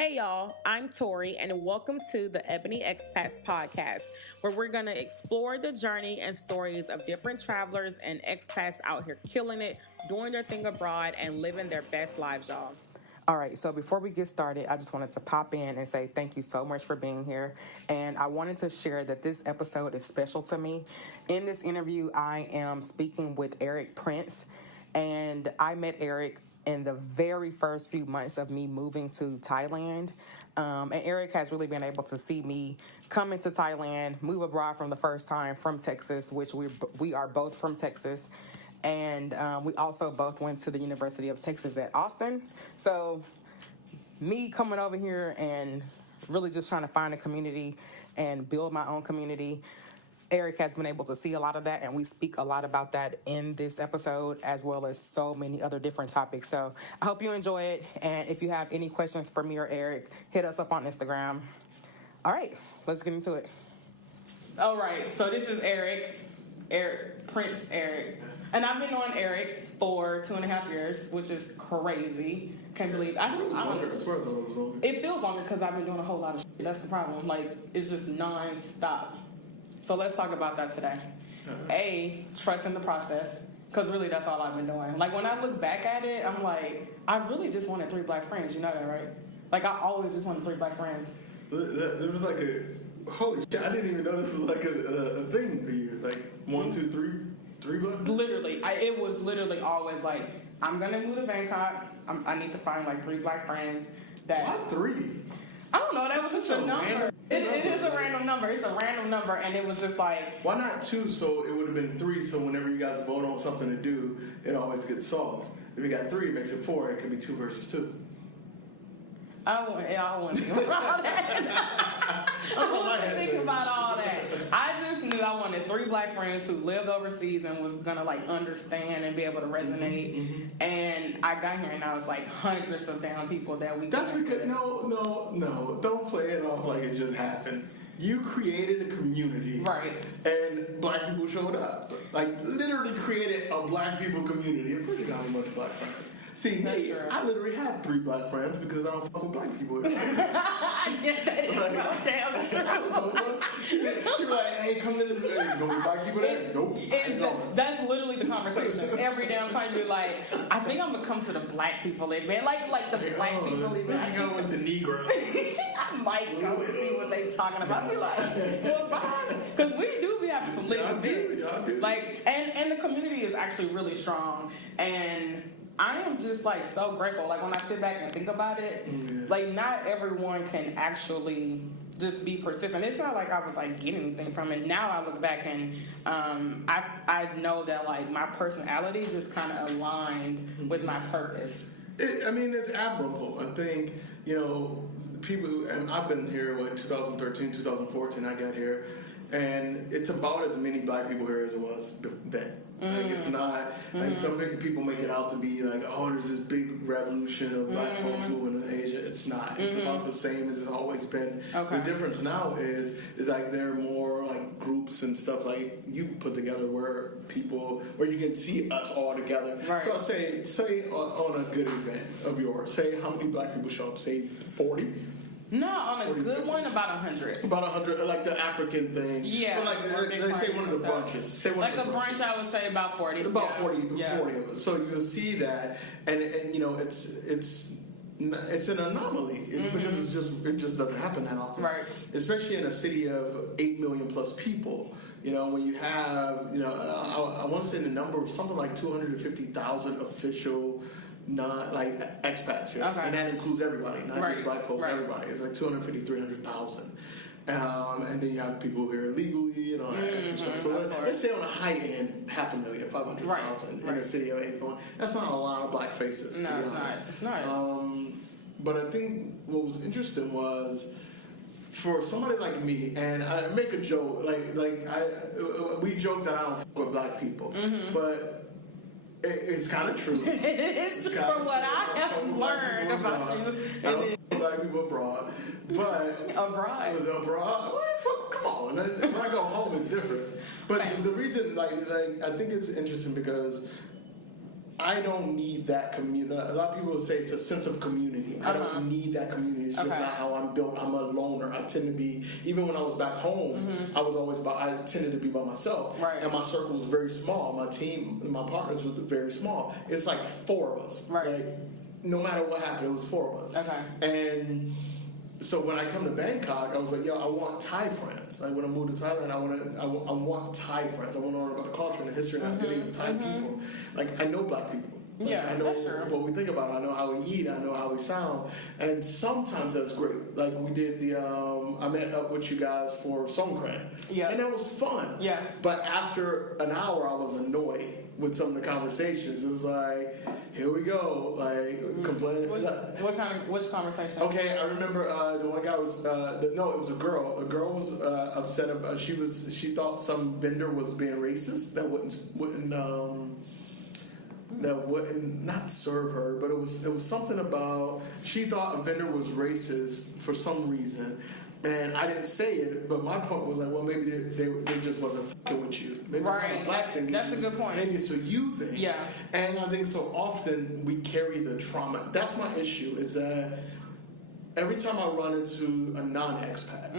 Hey y'all, I'm Tori and welcome to the Ebony Expats podcast, where we're going to explore the journey and stories of different travelers and expats out here killing it, doing their thing abroad, and living their best lives, y'all. All right, so before we get started, I just wanted to pop in and say thank you so much for being here. And I wanted to share that this episode is special to me. In this interview, I am speaking with Erick Prince, and I met Erick in the very first few months of me moving to Thailand. And Erick has really been able to see me come into Thailand, move abroad from the first time from Texas, which we are both from Texas. And we also both went to the University of Texas at Austin. So me coming over here and really just trying to find a community and build my own community, Erick has been able to see a lot of that, and we speak a lot about that in this episode, as well as so many other different topics. So I hope you enjoy it, and if you have any questions for me or Erick, hit us up on Instagram. All right, let's get into it. All right, so this is Erick Prince Erick, and I've been knowing Erick for 2.5 years, which is crazy. Can't believe I swear I thought it was longer. It feels longer because I've been doing a whole lot of shit. That's the problem. Like, it's just non-stop. So let's talk about that today. A, trust in the process, because really that's all I've been doing. Like, when I look back at it, I'm like, I really just wanted 3 black friends. You know that, right? Like, I always just wanted 3 black friends. There was like holy shit, I didn't even know this was like a thing for you. Like, 1, 2, 3 black friends? Literally. It was literally always like, I'm going to move to Bangkok. I need to find like 3 black friends. Why 3? I don't know. That was such a number. It is a random number. It's a random number, and it was just like... Why not 2? So it would have been 3, so whenever you guys vote on something to do, it always gets solved. If you got 3, it makes it 4. It could be 2 versus 2. I don't want to think about that. I don't want to think about all that. I just knew I wanted 3 black friends who lived overseas and was going to, like, understand and be able to resonate. Mm-hmm. And I got here, and I was like, hundreds of damn people that we... That's because... No. Don't play it off like it just happened. You created a community. Right. And black people showed up. Like, literally created a black people community. Of course you got a bunch of black friends. See, me, I literally have 3 black friends because I don't fuck with black people. Yeah, that is so damn true. She be like, hey, come to this. There's going to be black people there. Nope. That's literally the conversation. Every damn time you be like, I think I'm going to come to the black people event. Like the black people event. I go with the Negroes. I might go and see what they talking about. I be like, well, bye. Because we do be having some little bits. Like, and the community is actually really strong. And I am just, like, so grateful. Like, when I sit back and think about it, like, not everyone can actually just be persistent. It's not like I was, like, getting anything from it. Now I look back and I know that, like, my personality just kind of aligned with my purpose. It's admirable. I think, people, and I've been here, 2013, 2014, I got here, and it's about as many black people here as it was then. Like, it's not, like, some people make it out to be like, oh, there's this big revolution of black folks moving to Asia. It's not. It's about the same as it's always been. Okay. The difference now is like there are more, like, groups and stuff like you put together where you can see us all together. Right. So I say on a good event of yours, say how many black people show up? Say 40? No, on a good 50. One, about 100. About 100, like the African thing. Yeah. But like, say one of the brunches. Say one like of the brunch, I would say about 40. About 40 of us. So you'll see that, and it's an anomaly because it just doesn't happen that often. Right. Especially in a city of 8 million plus people. When you have, I want to say the number of something like 250,000 official, not like expats here, and that includes everybody, not just black folks. Everybody. It's like 250, 300,000, and then you have people here illegally and all that extra stuff. So let's say on a high end, 500,000, 500,000 in a city of 8 million. That's not a lot of black faces. No, it's not. But I think what was interesting was, for somebody like me, and I make a joke, we joke that I don't fuck with black people, but it's kind of true. It's from what I have learned about you. Black people abroad, but abroad. Well, come on. When I go home, it's different. But the reason, I think it's interesting because I don't need that community. A lot of people will say it's a sense of community. I don't need that community. It's just not how I'm built. I'm a loner. I tend to be, even when I was back home, I tended to be by myself. Right. And my circle was very small. My team, my partners were very small. It's like 4 of us. Right. Like, no matter what happened, it was 4 of us. Okay. And so when I come to Bangkok, I was like, I want Thai friends. Like when I moved to Thailand, I want Thai friends. I want to learn about the culture and the history and identity of Thai people. Like I know black people. Like, I know what we think about. I know how we eat. I know how we sound. And sometimes that's great. Like we did I met up with you guys for Songkran. Yeah. And that was fun. Yeah. But after an hour, I was annoyed with some of the conversations. It was like, here we go, like complaining. Which conversation? Okay, I remember the one guy was it was a girl. A girl was upset about she thought some vendor was being racist that wouldn't not serve her, but it was something about she thought a vendor was racist for some reason. And I didn't say it, but my point was like, well, maybe they just wasn't fucking with you. Maybe it's not a black thing. That's a good point. Maybe it's a you thing. Yeah. And I think so often we carry the trauma. That's my issue, is that every time I run into a non-expat,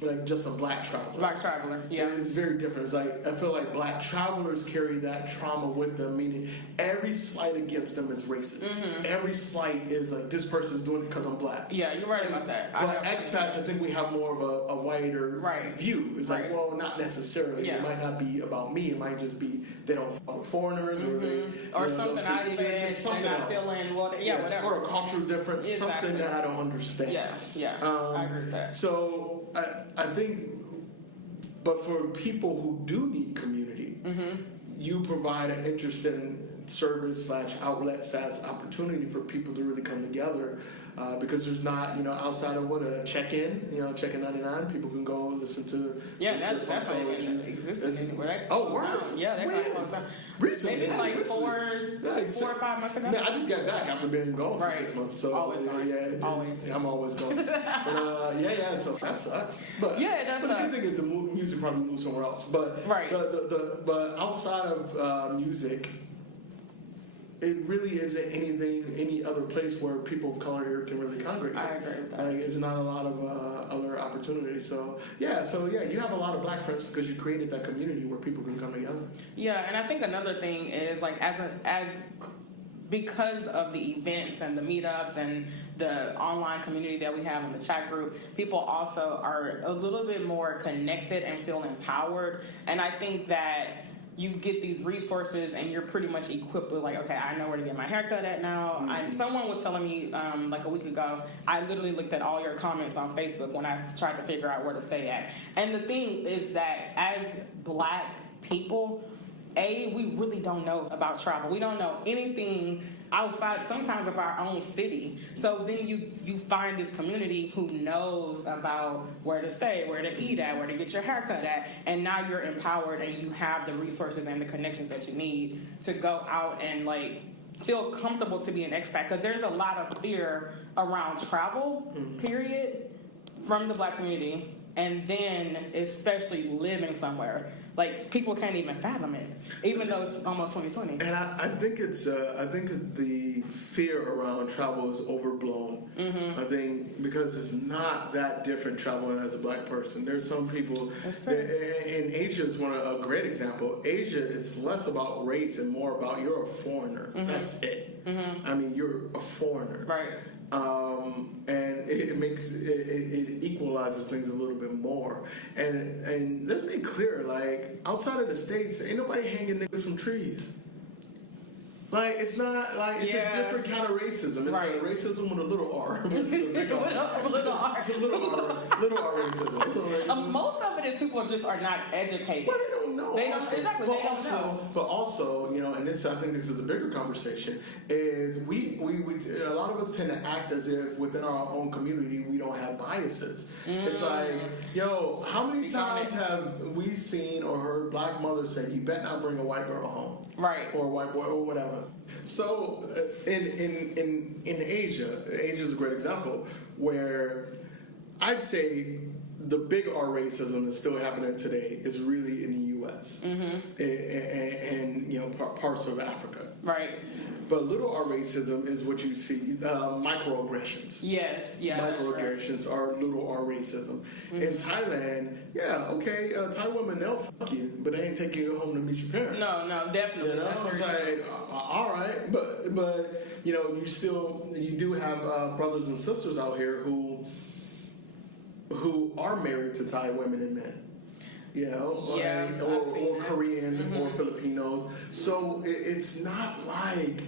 like just a black traveler. Yeah. It's very different. It's like, I feel like black travelers carry that trauma with them, meaning every slight against them is racist. Every slight is like, this person's doing it because I'm black. Yeah, you're right about that. But expats, I think we have more of a wider view. It's like, well, not necessarily. It might not be about me. It might just be they don't fuck with foreigners or something I said, they're not feeling, whatever. Or a cultural difference, something that I don't understand. I agree with that. So I think, but for people who do need community, you provide an interesting service / outlet / opportunity for people to really come together. Because there's not, outside of a check-in, check-in 99, people can go listen to. Yeah, that's not even existing anywhere. Word. Yeah, that's not close down. Recently. Maybe like 4 or 5 months ago. Man, I just got back after being gone for 6 months. So always gone. I'm always gone. But so that sucks. But it does. But the good thing is the music probably moves somewhere else. But but outside of music, it really isn't any other place where people of color here can really congregate. I agree with that. Like, there's not a lot of other opportunities. So you have a lot of black friends because you created that community where people can come together. Yeah, and I think another thing is like as because of the events and the meetups and the online community that we have in the chat group, people also are a little bit more connected and feel empowered. And I think that you get these resources and you're pretty much equipped with like, okay, I know where to get my haircut at now. Someone was telling me like a week ago, I literally looked at all your comments on Facebook when I tried to figure out where to stay at. And the thing is that as black people, we really don't know about travel. We don't know anything outside sometimes of our own city. So then you find this community who knows about where to stay, where to eat at, where to get your haircut at, and now you're empowered and you have the resources and the connections that you need to go out and like feel comfortable to be an expat, because there's a lot of fear around travel, period, from the black community, and then especially living somewhere. Like, people can't even fathom it, even though it's almost 2020. And I think I think the fear around travel is overblown. I think because it's not that different traveling as a black person. There's some people, and Asia is a great example. Asia, it's less about race and more about you're a foreigner. That's it. I mean, you're a foreigner. Right. And it equalizes things a little bit more. And let's be clear, like, outside of the States, ain't nobody hanging niggas from trees. Like, it's not, like, it's a different kind of racism. It's like racism with a little R. It's a little R. It's a little R racism. Most of it is people just are not educated. Well, they don't know. They don't know. But also, and I think this is a bigger conversation, is we a lot of us tend to act as if within our own community we don't have biases. It's like, how many times have we seen or heard black mothers say, you better not bring a white girl home? Right. Or a white boy or whatever. So in Asia is a great example where I'd say the big R racism that's still happening today is really in the U.S. and you know parts of Africa. Right. But little R racism is what you see, microaggressions. Yes, yeah. Microaggressions are little R racism. In Thailand, yeah, okay, Thai women, they'll fuck you, but they ain't taking you home to meet your parents. No, definitely. You know, it's like, all right, but you know, you do have brothers and sisters out here who are married to Thai women and men. You know, yeah, or Korean or Filipinos. So it's not like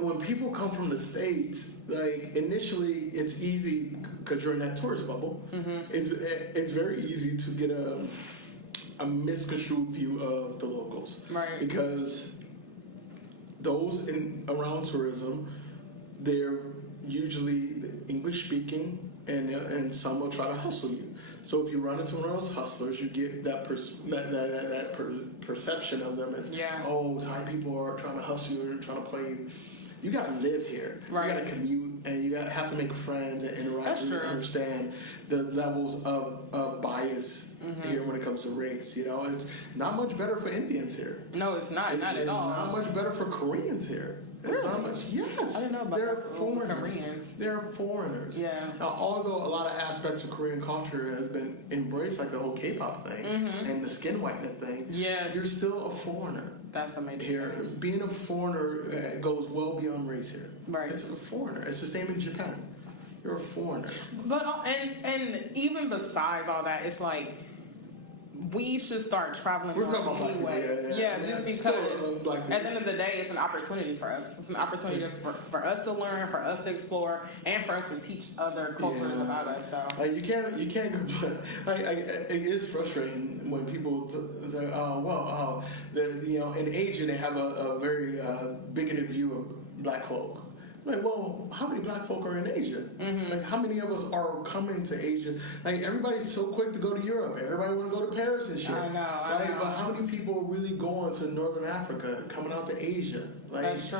when people come from the States, like initially it's easy because you're in that tourist bubble. It's very easy to get a misconstrued view of the locals, right? Because those around tourism, they're usually English speaking, and some will try to hustle you. So if you run into one of those hustlers, you get that perception of them as, oh, Thai people are trying to hustle you, trying to play you. You got to live here. Right. You got to commute, and you have to make friends and interact and understand the levels of bias here when it comes to race. You know, it's not much better for Indians here. No, it's not. Not at all. It's not much better for Koreans here. It's not much. Yes, I didn't know about they're foreigners. Koreans. They're foreigners. Yeah. Now, although a lot of aspects of Korean culture has been embraced, like the whole K-pop thing and the skin whitening thing, yes, you're still a foreigner. That's amazing. Here, being a foreigner goes well beyond race here. Right. It's a foreigner. It's the same in Japan. You're a foreigner. But and even besides all that, it's like, we should start traveling more anyway. Yeah, just because at the end of the day, it's an opportunity for us. It's an opportunity just for us to learn, for us to explore, and for us to teach other cultures about us. So you can't complain. It is frustrating when people say, you know, in Asia they have a very bigoted view of black folk. Like, well, how many black folk are in Asia? Like, how many of us are coming to Asia? Like, everybody's so quick to go to Europe. Everybody want to go to Paris and shit. I know. But how many people are really going to Northern Africa, coming out to Asia? Like, that's true.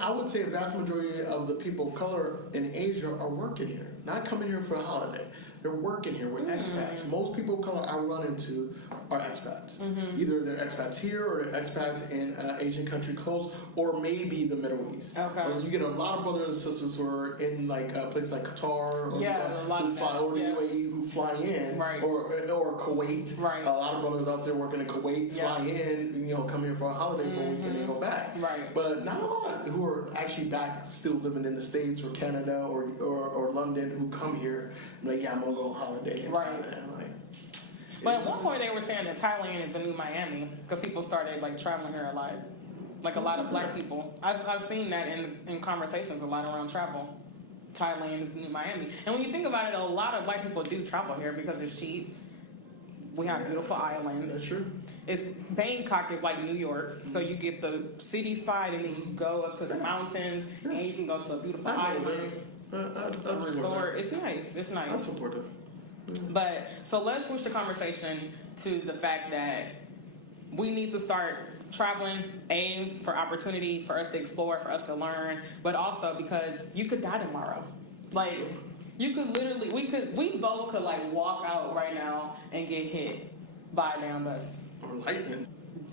I would say a vast majority of the people of color in Asia are working here, not coming here for a holiday. They're working here with expats. Most people of color I run into are expats. Either they're expats here or they're expats in Asian country close, or maybe the Middle East. Okay. You get a lot of brothers and sisters who are in like places like Qatar or the UAE who fly in, or Kuwait. Right. A lot of brothers out there working in Kuwait fly in, you know, come here for a holiday for a week and then go back. Right. But not a lot who are actually back still living in the States or Canada or London who come here. Like, yeah, I'm gonna go on holiday in Thailand. Like, but at one point they were saying that Thailand is the new Miami because people started like traveling here a lot, like a lot of black people. I've seen that in conversations a lot around travel. Thailand is the new Miami, and when you think about it, a lot of black people do travel here because it's cheap. We have beautiful islands. That's true. Bangkok is like New York, so you get the city side and then you go up to the mountains and you can go to a beautiful island. A resort. It's nice. It's nice. I support it. But so let's switch the conversation to the fact that we need to start traveling, for opportunity, for us to explore, for us to learn, but also because you could die tomorrow. Like, you could literally, we both could like walk out right now and get hit by a damn bus. Or lightning.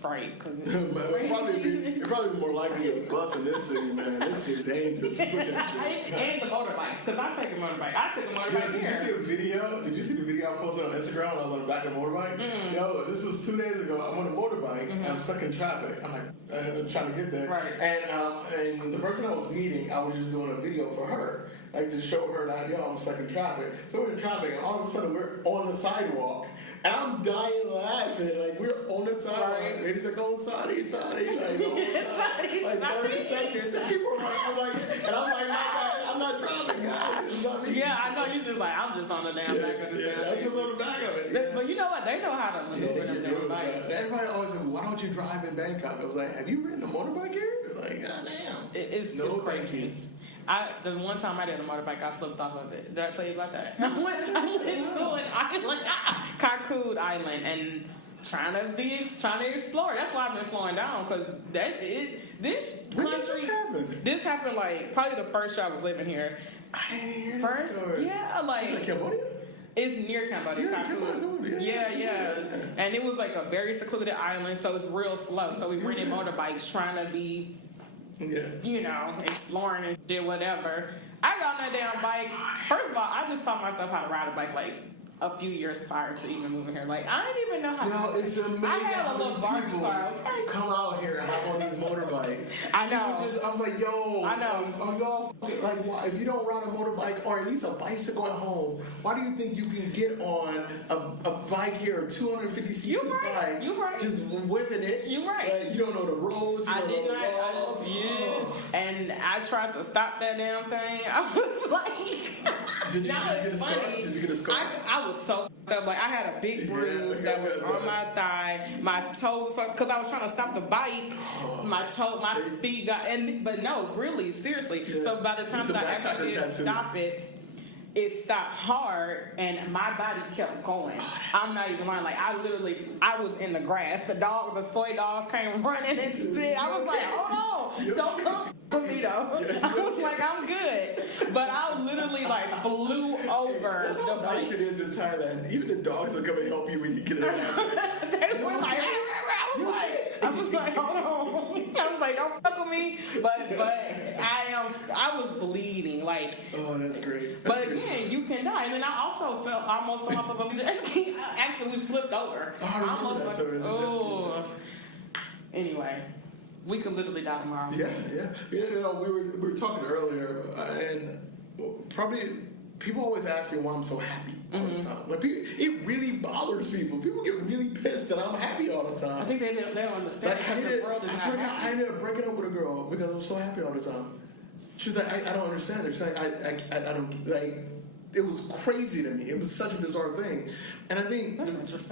Right, because it'd probably be more likely a bus in this city, man. This city dangerous. And the motorbikes, because I take a motorbike. I took a motorbike Did you see a video? Did you see the video I posted on Instagram when I was on the back of a motorbike? Yo, this was 2 days ago. I'm on a motorbike and I'm stuck in traffic. I'm like trying to get there. Right. And the person I was meeting, I was just doing a video for her, like to show her that, yo, I'm stuck in traffic. So we're in traffic, and all of a sudden we're on the sidewalk. And I'm dying laughing. Like, we're on the sidewalk. Right. Ladies like, oh, sorry. Like, 30 seconds. And people are like, and I'm like, I'm not driving, guys. It's not me. Yeah, I know. You're just like, I'm just on the damn back of this damn I'm just on the back of it. But you know what? They know how to maneuver them damn bikes. Everybody always like, why don't you drive in Bangkok? I was like, have you ridden a motorbike here? Like, goddamn. It's crazy. The one time I did a motorbike, I flipped off of it. Did I tell you about that? I went to an island, Kakud Island, and trying to explore. That's why I've been slowing down, because this country. This happened like probably the first year I was living here. I didn't hear first, story. yeah, like Cambodia. It's near Cambodia. Yeah. And it was like a very secluded island, so it's real slow. So we rented motorbikes trying to be, you know, exploring and shit, whatever. I got on that damn bike. First of all, I just taught myself how to ride a bike like a few years prior to even moving here. Like, I didn't even know how to. It's amazing. I had a little Barbie car. Okay. Come out here and hop on these motorbikes. I know. I was like, yo. I know. Y'all, like, why, if you don't ride a motorbike or at least a bicycle at home, why do you think you can get on a bike here, a 250cc bike? You right. Just whipping it. You right. You don't know the roads. I did not. And I tried to stop that damn thing. I was like, Did you get a scar? Did you get a scar? I was so up. Like, I had a big bruise that was on my thigh. My toes, because I was trying to stop the bike. My feet got, but no, really, seriously. Yeah. So by the time that I actually did stop it, it stopped hard, and my body kept going. I'm not even lying. Like, I was in the grass. The soy dogs came running and shit. I was like, hold on, don't come for me though. I was like, I'm good. But I literally like flew over That's the how nice it is in Thailand. Even the dogs will come and help you when you get in an accident. They were like, I was like, hold on. I was like, don't fuck with me. But I was bleeding. Like, oh, that's great. But again, you can die. And then I also almost fell off of a jet ski. Actually, we flipped over. Anyway, we could literally die tomorrow. Yeah. You know, we were talking earlier, and probably people always ask me why I'm so happy all the time. Like, it really bothers people. People get really pissed that I'm happy all the time. I think they don't understand because the world is not happy. I ended up breaking up with a girl because I was so happy all the time. She was like, I don't understand. She's like, I don't, like, it was crazy to me. It was such a bizarre thing. And I think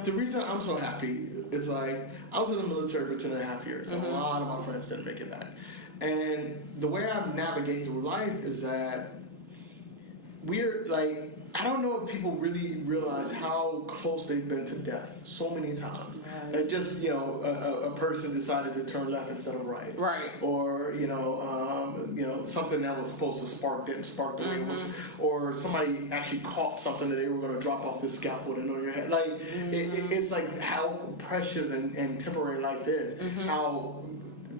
the reason I'm so happy is, like, I was in the military for 10.5 years. And a lot of my friends didn't make it back. And the way I navigate through life is that we're, like, I don't know if people really realize how close they've been to death so many times. Right. And just, you know, a person decided to turn left instead of right. Right. Or, you know, something that was supposed to spark didn't spark the way it was. Or somebody actually caught something that they were going to drop off this scaffolding on your head. Like, it's like how precious and temporary life is. How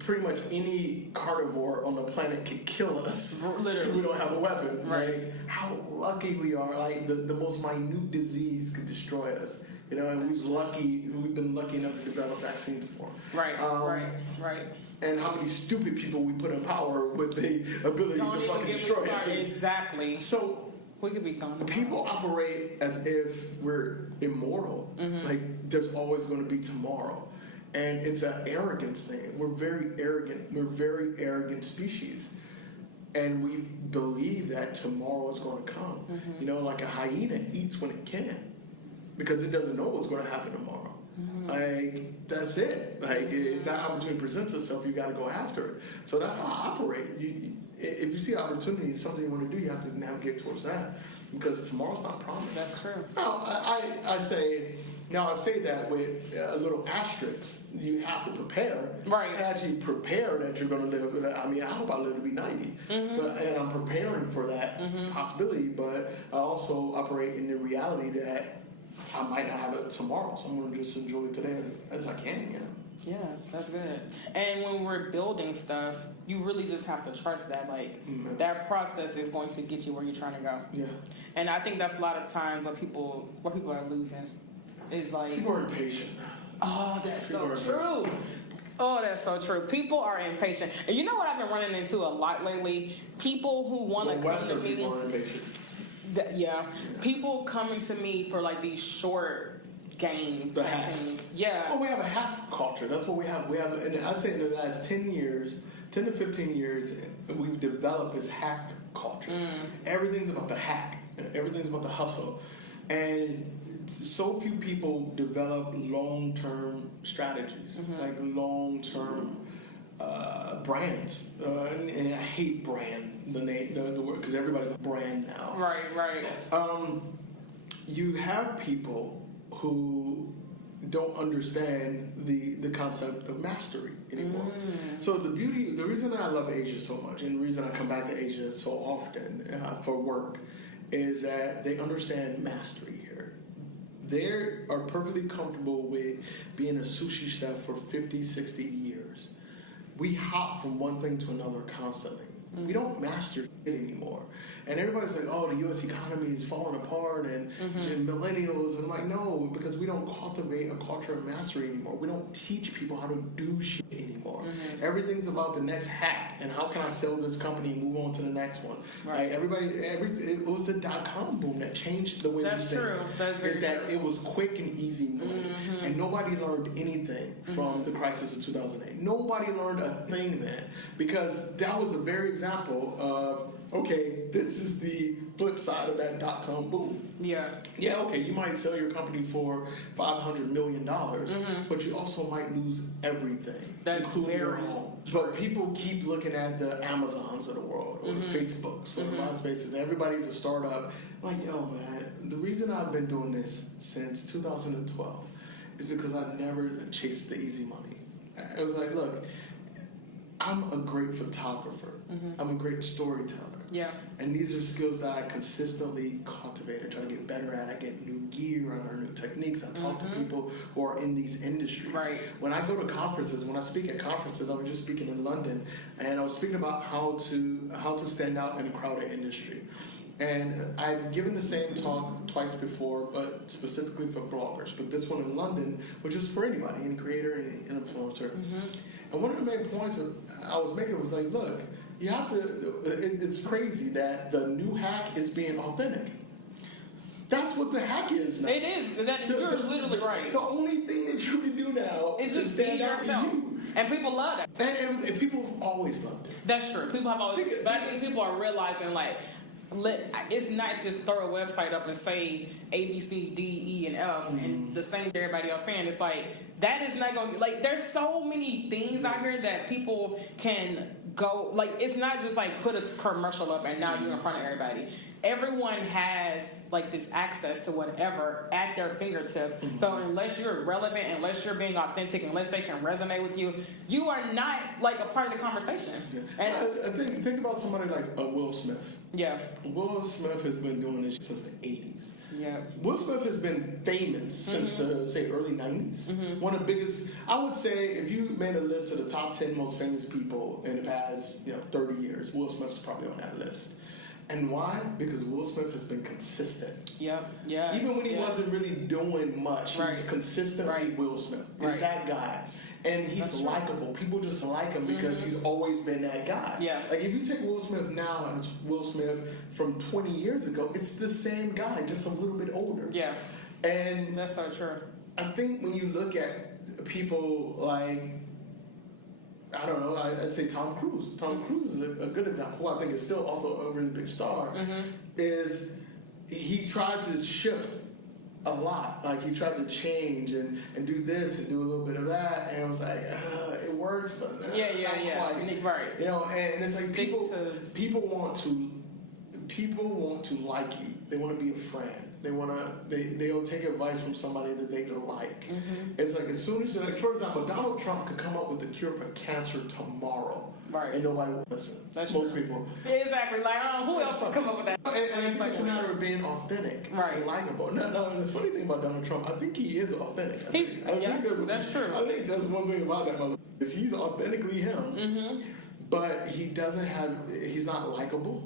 pretty much any carnivore on the planet can kill us. Literally. If we don't have a weapon. Right. Like, how lucky we are. Like, the most minute disease could destroy us. You know, and we've been lucky enough to develop vaccines for. Right. Right. And how many stupid people we put in power with the ability to fucking destroy it. Exactly. So we could be gone. People operate as if we're immortal. Like, there's always going to be tomorrow. And it's an arrogance thing. We're very arrogant. We're a very arrogant species. And we believe that tomorrow is going to come. You know, like a hyena eats when it can. Because it doesn't know what's going to happen tomorrow. Like, that's it. Like, if that opportunity presents itself, you got to go after it. So that's how I operate. If you see opportunity, something you want to do, you have to navigate towards that. Because tomorrow's not promised. That's true. Now, I say that with a little asterisk. You have to prepare. Right. Actually prepare that you're going to live. I mean, I hope I live to be 90. And I'm preparing for that possibility. But I also operate in the reality that I might not have it tomorrow. So I'm going to just enjoy today as I can, you know. Yeah, that's good. And when we're building stuff, you really just have to trust that, like, that process is going to get you where you're trying to go. Yeah. And I think that's a lot of times what people are losing. Is like, people are impatient. Oh, that's so true. Oh, that's so true. People are impatient. And you know what I've been running into a lot lately? People who want to come to me. People are impatient. Yeah. People coming to me for like these short game the hacks. Things. Yeah. Oh, we have a hack culture. That's what we have. And I'd say in the last 10 to 15 years, we've developed this hack culture. Everything's about the hack. Everything's about the hustle. And so few people develop long-term strategies, like long-term brands. And I hate brand, the word, because everybody's a brand now. Right. You have people who don't understand the concept of mastery anymore. So the reason I love Asia so much, and the reason I come back to Asia so often for work, is that they understand mastery here. they are perfectly comfortable with being a sushi chef for 50, 60 years. We hop from one thing to another constantly. We don't master it anymore. And everybody's like, oh, the U.S. economy is falling apart and millennials. And I'm like, no, because we don't cultivate a culture of mastery anymore. We don't teach people how to do shit anymore. Everything's about the next hack and how can I sell this company and move on to the next one. Right. Like it was the dot-com boom that changed the way we think. That's true. That's very true. It was quick and easy money. And nobody learned anything from the crisis of 2008. Nobody learned a thing then because that was the very example of, okay, this is the flip side of that dot-com boom. Yeah, okay, you might sell your company for $500 million, but you also might lose everything, including your home. But people keep looking at the Amazons of the world, or the Facebooks, or the MySpaces. Everybody's a startup. Like, yo, man, the reason I've been doing this since 2012 is because I've never chased the easy money. I was like, look, I'm a great photographer. I'm a great storyteller. Yeah. And these are skills that I consistently cultivate. I try to get better at. I get new gear. I learn new techniques. I talk to people who are in these industries. Right. When I go to conferences, when I speak at conferences, I was just speaking in London, and I was speaking about how to stand out in a crowded industry. And I've given the same talk twice before, but specifically for bloggers. But this one in London, which is for anybody, any creator, any influencer. And one of the main points I was making was like, look, you have to, it's crazy that the new hack is being authentic. That's what the hack is now. It is. You're literally right. The only thing that you can do now is just stand out for you. And people love that. And people have always loved it. That's true. People have always, but I think people are realizing, like, it's not just throw a website up and say A, B, C, D, E, and F and the same as everybody else saying. It's like, that is not going to, like, there's so many things out here that people can go, like, it's not just like put a commercial up and now you're in front of everybody. Everyone has, like, this access to whatever at their fingertips. So unless you're relevant, unless you're being authentic, unless they can resonate with you, you are not, like, a part of the conversation. And I think about somebody like Will Smith. Yeah. Will Smith has been doing this since the 80s. Yeah. Will Smith has been famous since the, say, early 90s. One of the biggest, I would say, if you made a list of the top 10 most famous people in the past, 30 years, Will Smith's probably on that list. And why? Because Will Smith has been consistent. Yeah. Even when he wasn't really doing much, he was consistently Will Smith. He's that guy. And he's likable. People just like him because he's always been that guy. Yeah. Like, if you take Will Smith now and it's Will Smith from 20 years ago, it's the same guy, just a little bit older. Yeah. And that's so true. I think when you look at people like, I don't know, I'd say Tom Cruise. Tom Cruise is a good example, who I think is still also a really big star, is he tried to shift a lot. Like, he tried to change and do this and do a little bit of that, and it was like, it works, but not quite. Right. And it's like people want to like you. They want to be a friend. They'll take advice from somebody that they like. It's like, as soon as, like, for example, Donald Trump could come up with a cure for cancer tomorrow. Right. And nobody will listen. That's most true. People. Exactly. Like, who else will come up with that? And I think it's a matter of being authentic and likable. No, the funny thing about Donald Trump, I think he is authentic. That's true. I think that's one thing about that mother, is he's authentically him. But he's not in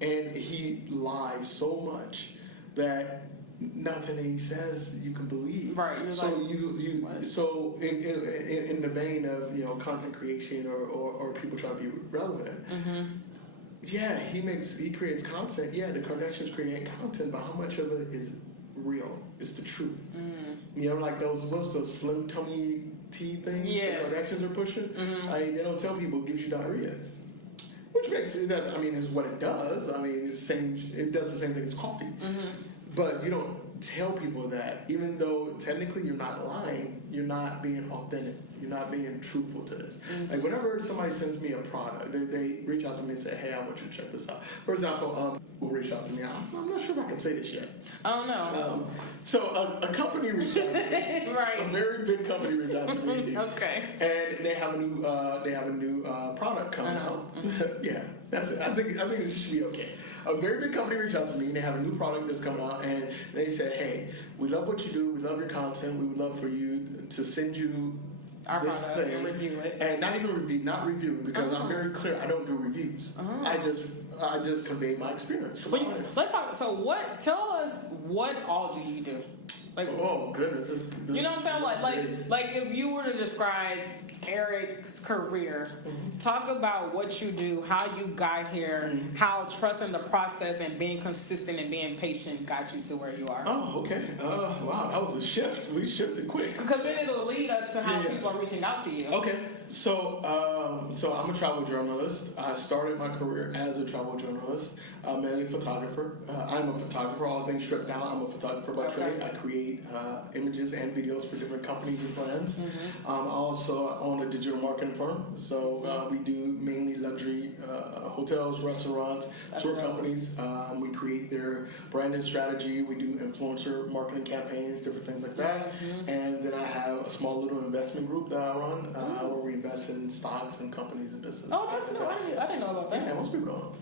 and he lies so much that nothing that he says you can believe. Right. So like, so in the vein of content creation or people trying to be relevant. Yeah, he creates content. Yeah, the Kardashians create content, but how much of it is real? It's the truth. Like those slim tummy tea things the Kardashians are pushing. Like, they don't tell people it gives you diarrhea. Which makes it does. I mean, is what it does. I mean, it does the same thing as coffee. But you don't tell people that, even though technically you're not lying, you're not being authentic. You're not being truthful to this. Like, whenever somebody sends me a product, they reach out to me and say, hey, I want you to check this out. For example, will reach out to me. I'm not sure if I can say this yet. I don't know. So a company reached out to me. Right. A very big company reached out to me. Okay. And they have a new product coming out. Yeah, that's it. I think it should be okay. A very big company reached out to me, and they have a new product that's coming out, and they said, "Hey, we love what you do. We love your content. We would love for you to send you our this product thing and review it, and not even review because I'm very clear. I don't do reviews. I just convey my experience to my audience. Let's talk. So, tell us what all do you do? Like, oh goodness, you know what I'm saying? Like if you were to describe Erick's career, talk about what you do, how you got here, how trusting the process and being consistent and being patient got you to where you are. Oh, okay. Wow, that was a shift. We shifted quick. Because then it'll lead us to how people are reaching out to you. Okay. So I'm a travel journalist. I started my career as a travel journalist, mainly a photographer. I'm a photographer. All things stripped down, I'm a photographer by trade. I create images and videos for different companies and brands. I also own a digital marketing firm. So we do mainly luxury hotels, restaurants, tour companies. We create their branding strategy. We do influencer marketing campaigns, different things like that. And then I have a small little investment group that I run where we invest in stocks and companies and business. Oh, that's new. I didn't know about that. Yeah, most people don't.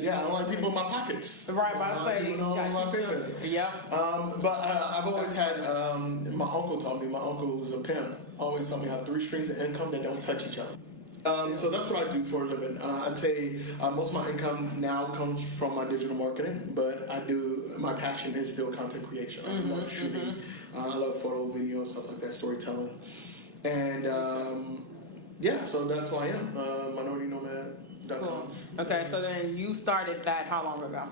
Yeah, I don't like people in my pockets. Right, but I say, yeah. But I've always had, my uncle taught me, my uncle who's a pimp, always taught me I have 3 streams of income that don't touch each other. So that's what I do for a living. I'd say most of my income now comes from my digital marketing, but my passion is still content creation. I love shooting. I love photo, video, stuff like that, storytelling. And so that's who I am, MinorityNomad.com. Cool. Okay, so then you started that how long ago?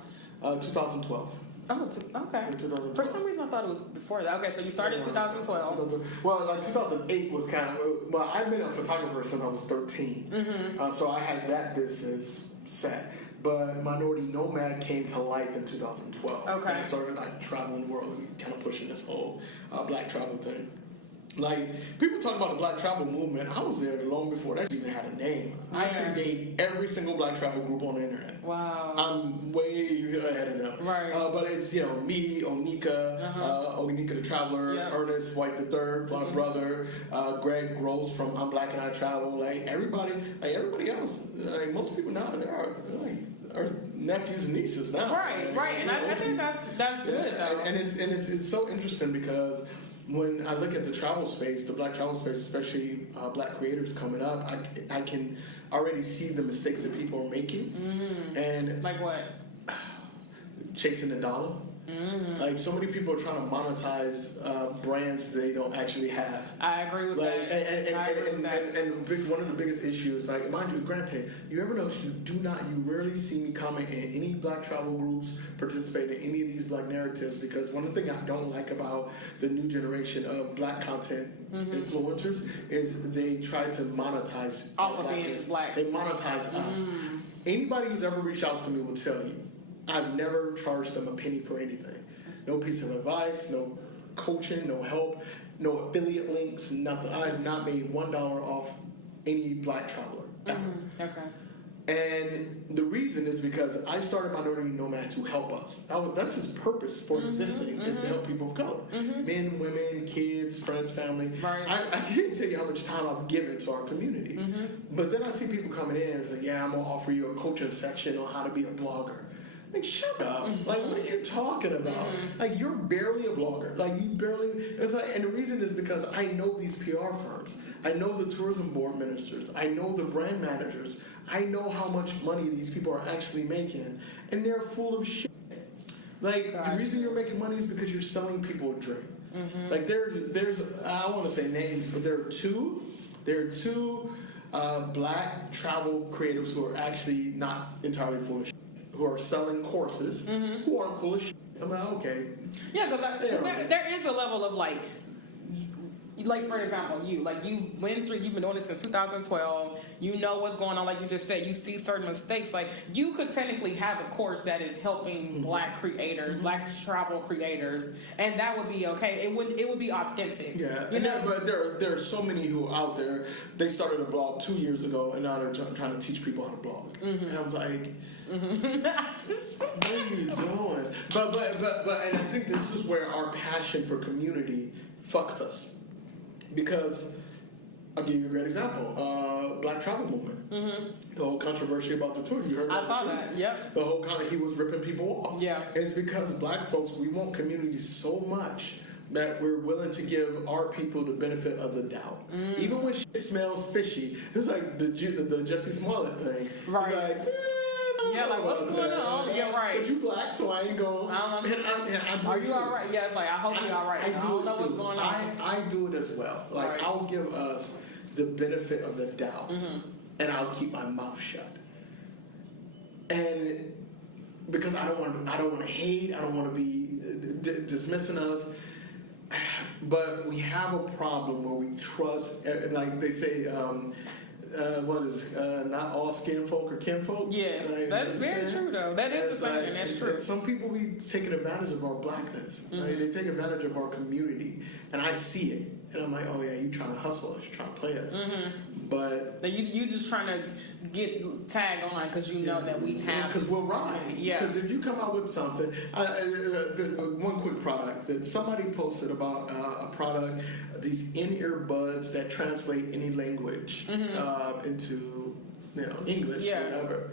2012. Oh, okay. 2012. For some reason I thought it was before that. Okay, so you started in 2012. Well, like 2008 was kind of, well, I've been a photographer since I was 13. So I had that business set. But Minority Nomad came to life in 2012. Okay. And I started like traveling the world and kind of pushing this whole black travel thing. Like, people talk about the black travel movement. I was there long before that even had a name. I create every single black travel group on the internet. Wow. I'm way ahead of them. Right. But it's, me, Onika, Onika the Traveler, Ernest White III, my brother, Greg Gross from I'm Black and I Travel. Like, everybody else, like, most people now, they are, like, our nephews and nieces now. Right. And I think that's good, though. And it's so interesting because when I look at the travel space, the black travel space, especially black creators coming up, I can already see the mistakes that people are making. And like what? Chasing the dollar. Like, so many people are trying to monetize brands they don't actually have. I agree with that. And one of the biggest issues, like, mind you, granted, you ever notice you rarely see me comment in any black travel groups, participate in any of these black narratives, because one of the things I don't like about the new generation of black content influencers is they try to monetize off of being black. They monetize us. Anybody who's ever reached out to me will tell you, I've never charged them a penny for anything. No piece of advice, no coaching, no help, no affiliate links, nothing. I have not made $1 off any black traveler ever. Okay. And the reason is because I started Minority Nomad to help us. That's his purpose for existing, is to help people of color. Men, women, kids, friends, family. Right. I can't tell you how much time I've given to our community. But then I see people coming in and say, I'm going to offer you a coaching section on how to be a blogger. Like, shut up. Like, what are you talking about? Like, you're barely a blogger. Like, it's like, and the reason is because I know these PR firms. I know the tourism board ministers. I know the brand managers. I know how much money these people are actually making. And they're full of shit. Like, the reason you're making money is because you're selling people a dream. Like, there's, I don't want to say names, but there are two black travel creatives who are actually not entirely full of shit, who are selling courses, who aren't full of shit. I'm like, okay. Yeah, because there is a level of like, for example, you've been doing this since 2012. You know what's going on, like you just said. You see certain mistakes. Like, you could technically have a course that is helping black creators, black travel creators, and that would be okay. It would be authentic. Yeah, but there are so many who are out there. They started a blog 2 years ago, and now they're trying to teach people how to blog. And I was like, what are you doing? But and I think this is where our passion for community fucks us. Because I'll give you a great example. Black travel movement. Mm-hmm. The whole controversy about the tour. You heard about I saw that. Yep. The whole he was ripping people off. Yeah. It's because black folks, we want community so much that we're willing to give our people the benefit of the doubt. Even when shit smells fishy. It was like the Jussie Smollett thing. Right. It's like, yeah, like, what's going on? Yeah, right. But you black, so I ain't going. Are you all right? Yeah, it's like, I hope you're all right. I don't know what's going on. I do it as well. Like, right. I'll give us the benefit of the doubt, and I'll keep my mouth shut. And because I don't want to hate, I don't want to be dismissing us. But we have a problem where we trust, like they say, not all skin folk are kinfolk. Yes, right? that is very true, though. That is the thing, and that's true. Some people be taking advantage of our blackness. Right? They take advantage of our community, and I see it, and I'm like, oh yeah, you trying to hustle us, you trying to play us, but you just trying to get tagged on because you know that we have because we'll ride. Yeah. Because if you come out with something, one quick product that somebody posted about a product, these in-ear buds that translate any language into English, whatever.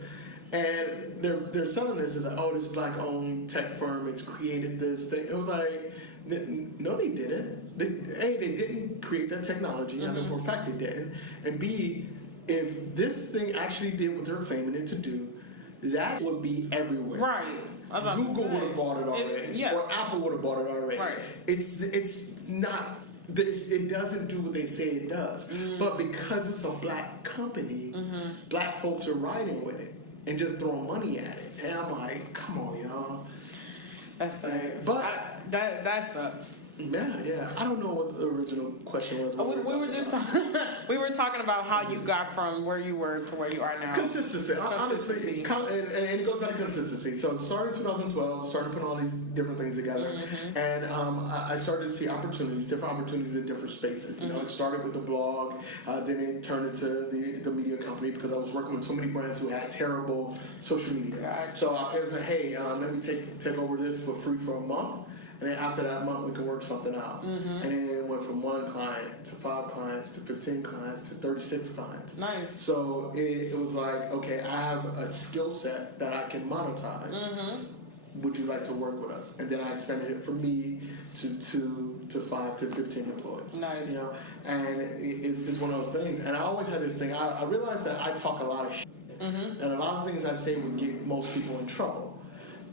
And they're selling this as like, oh, this black-owned tech firm, it's created this thing. It was like, no, they didn't. They didn't create that technology. I know for a fact they didn't. And B, if this thing actually did what they're claiming it to do, that would be everywhere. Right. Google would have bought it already. Or Apple would have bought it already. Right. It's not. It doesn't do what they say it does. But because it's a black company, black folks are riding with it and just throwing money at it. And I'm like, come on, y'all. That's sad. But that sucks. Yeah. I don't know what the original question was. We were talking about how you got from where you were to where you are now. Consistency. Honestly, and it goes back to consistency. So it started in 2012, started putting all these different things together, and I started to see different opportunities in different spaces. You know, it started with the blog, then it turned into the media company because I was working with so many brands who had terrible social media. Gotcha. So I was like, hey, let me take over this for free for a month. And then after that month, we could work something out. And then it went from 1 client to 5 clients to 15 clients to 36 clients. Nice. So it was like, okay, I have a skill set that I can monetize. Would you like to work with us? And then I expanded it from me to 5 to 15 employees. Nice. You know, and it's one of those things. And I always had this thing. I realized that I talk a lot of shit. And a lot of things I say would get most people in trouble.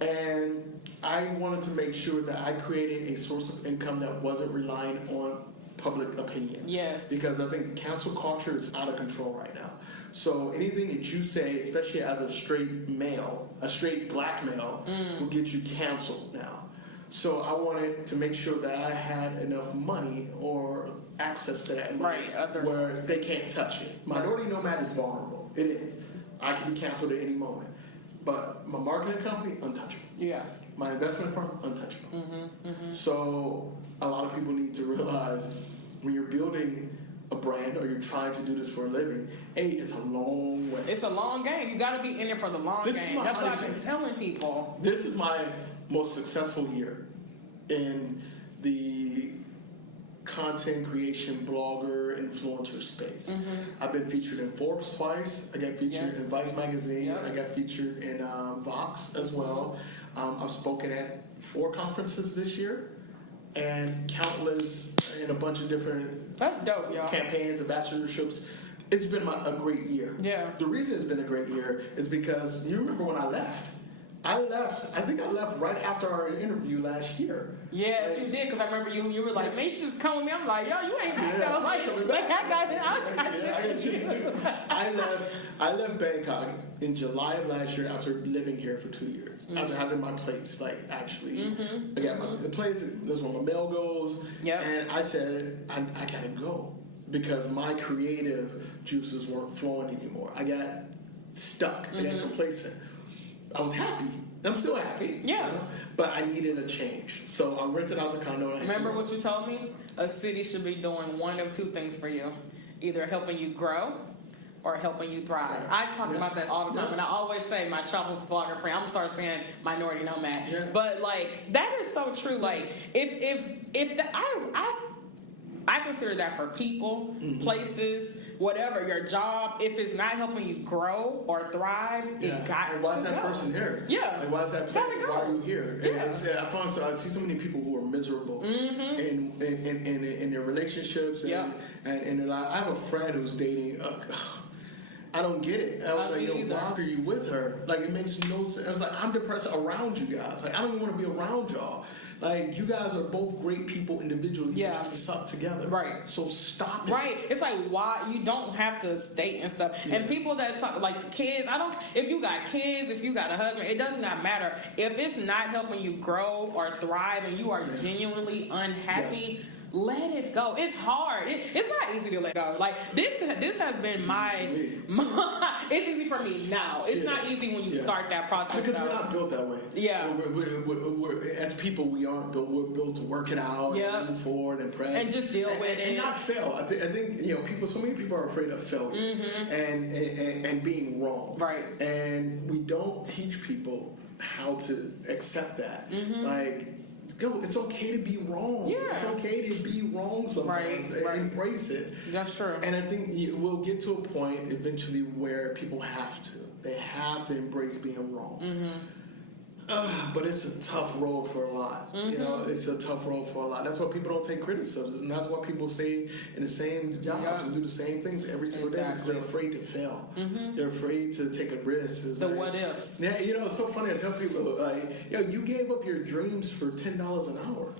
And I wanted to make sure that I created a source of income that wasn't relying on public opinion. Yes. Because I think cancel culture is out of control right now. So anything that you say, especially as a straight male, a straight black male, will get you canceled now. So I wanted to make sure that I had enough money or access to that money where they can't touch it. Minority Nomad is vulnerable. It is. I can be canceled at any moment. But my marketing company, untouchable. Yeah. My investment firm, untouchable. So a lot of people need to realize when you're building a brand or you're trying to do this for a living, it's a long way. It's a long game. You got to be in it for the long game. That's what I've been telling people. This is my most successful year in the content creation, blogger, influencer space. I've been featured in Forbes twice. I got featured in Vice magazine. I got featured in Vox as well. I've spoken at 4 conferences this year and countless in a bunch of different That's dope, y'all. campaigns, ambassadorships. It's been a great year. Yeah. The reason it's been a great year is because you remember when I left. I think I left right after our interview last year. Yes, you did, because I remember you were like, man, she's coming with me. I'm like, yo, you ain't back though. I got shit. I left Bangkok in July of last year after living here for 2 years. After having my place, like actually, I got the place, that's where my mail goes. And I said, I gotta go because my creative juices weren't flowing anymore. I got stuck. I got complacent. I was happy. I'm still happy. Yeah. You know? But I needed a change. So I rented out the condo. Remember what you told me? A city should be doing one of 2 things for you. Either helping you grow or helping you thrive. I talk about that all the time. And I always say my travel vlogger friend, I'm going to start saying minority nomad. But like, that is so true. Like, I consider that for people, places, whatever, your job. If it's not helping you grow or thrive, it got and why is to that go. person here? Yeah. Like, why is that place? Why are you here? Yeah. I see so many people who are miserable in their relationships. And they're like, I have a friend who's dating. I don't get it. I was like, why are you with her? Like, it makes no sense. I was like, I'm depressed around you guys. Like, I don't even want to be around y'all. Like, you guys are both great people individually. Yeah. You suck together. Right. So stop it. Right. It's like, why? You don't have to stay and stuff. Yeah. And people that talk, like kids, if you got kids, if you got a husband, it does not matter. If it's not helping you grow or thrive and you are genuinely unhappy, let it go. It's hard. It's not easy to let go. Like, this has been my it's easy for me now. It's not easy when you start that process. Because we're not built that way. Yeah. We're, as people, we aren't built. We're built to work it out and move forward and press. And just deal with it. And not fail. I think people, so many people are afraid of failure and being wrong. Right. And we don't teach people how to accept that. Like, it's okay to be wrong. Yeah. It's okay to be wrong sometimes. Right. Embrace it. That's true. And I think we'll get to a point eventually where people have to. They have to embrace being wrong. But it's a tough road for a lot. It's a tough road for a lot. That's why people don't take criticism. And that's why people stay in the same jobs and do the same things every single day because they're afraid to fail. They're afraid to take a risk. It's what ifs. Yeah, it's so funny. I tell people, like, you gave up your dreams for $10 an hour.